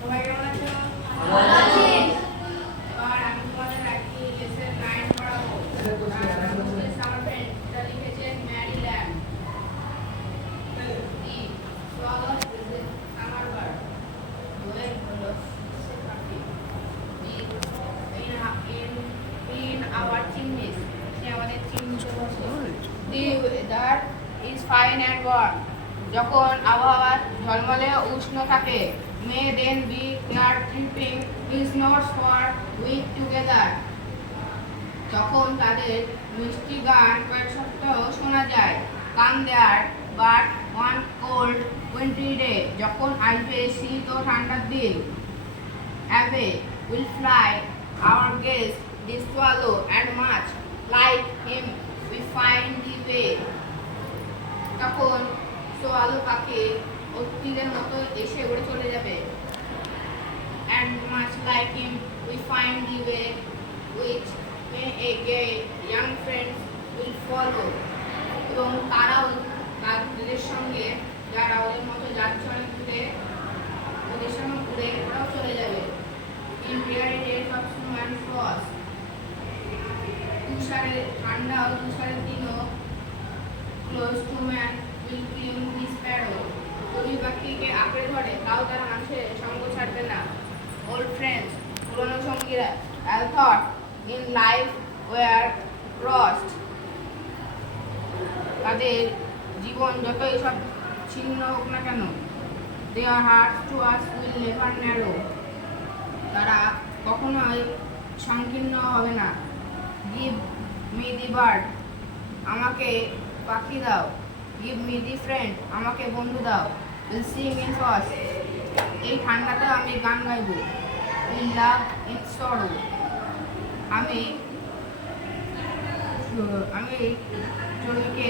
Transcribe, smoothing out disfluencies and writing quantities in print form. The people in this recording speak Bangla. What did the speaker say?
সবাই কেমন আছো? এবার আমি তোমাদের একটি লেসন 9 পড়াবো। আর আমাদের সামার ফ্রেন্ড এটা লিখেছেন Mary lamb. The swallow is a summer bird. Doing হলো সে পাখি। In our chimneys, সে আমাদের চিমনিতে বসে। The weather is fine and warm. যখন আবহাওয়া ঝলমলে ও উষ্ণ থাকে। May then be clear tripping his notes for week together. তখন তাদের মিষ্টি গান কয়েক সপ্তাহ শোনা যায়। Come there, but one cold wintry day, যখন আসবে শীত ও ঠান্ডার দিন। Away will fly our guest, the swallow, and much like him we find the way. তখন সোয়ালো পাখি অতিথিদের মতো এসে উড়ে চলে যাবে। And much like him we find the way, which may a gay young friends will follow. এবং তারাও তাদের সঙ্গে যারা ওদের মতো যাচ্ছে অনেক দূরে ওদের সঙ্গে ঘুরে ওরাও চলে যাবে। In dreary days of snow and frost, তুষারের ঠান্ডা ও তুষারের দিনও close to man will cling the sparrow. পরি পাখিকে আঁকড়ে ধরে তাও তারা মানুষের সঙ্গ ছাড়বে না। Old friends, পুরনো সঙ্গীরা, I thought in life were lost. তাদের জীবন যতই সব ছিন্ন হোক না কেন, their hearts to us will never narrow. তারা কখনোই সংকীর্ণ হবে না। Give me the bird, আমাকে পাখি দাও। Give me the friend, আমাকে বন্ধু দাও। We'll sing in frost, এই ঠান্ডাতেও আমি গান গাইব। We'll laugh in sorrow, আমি চড়ুইকে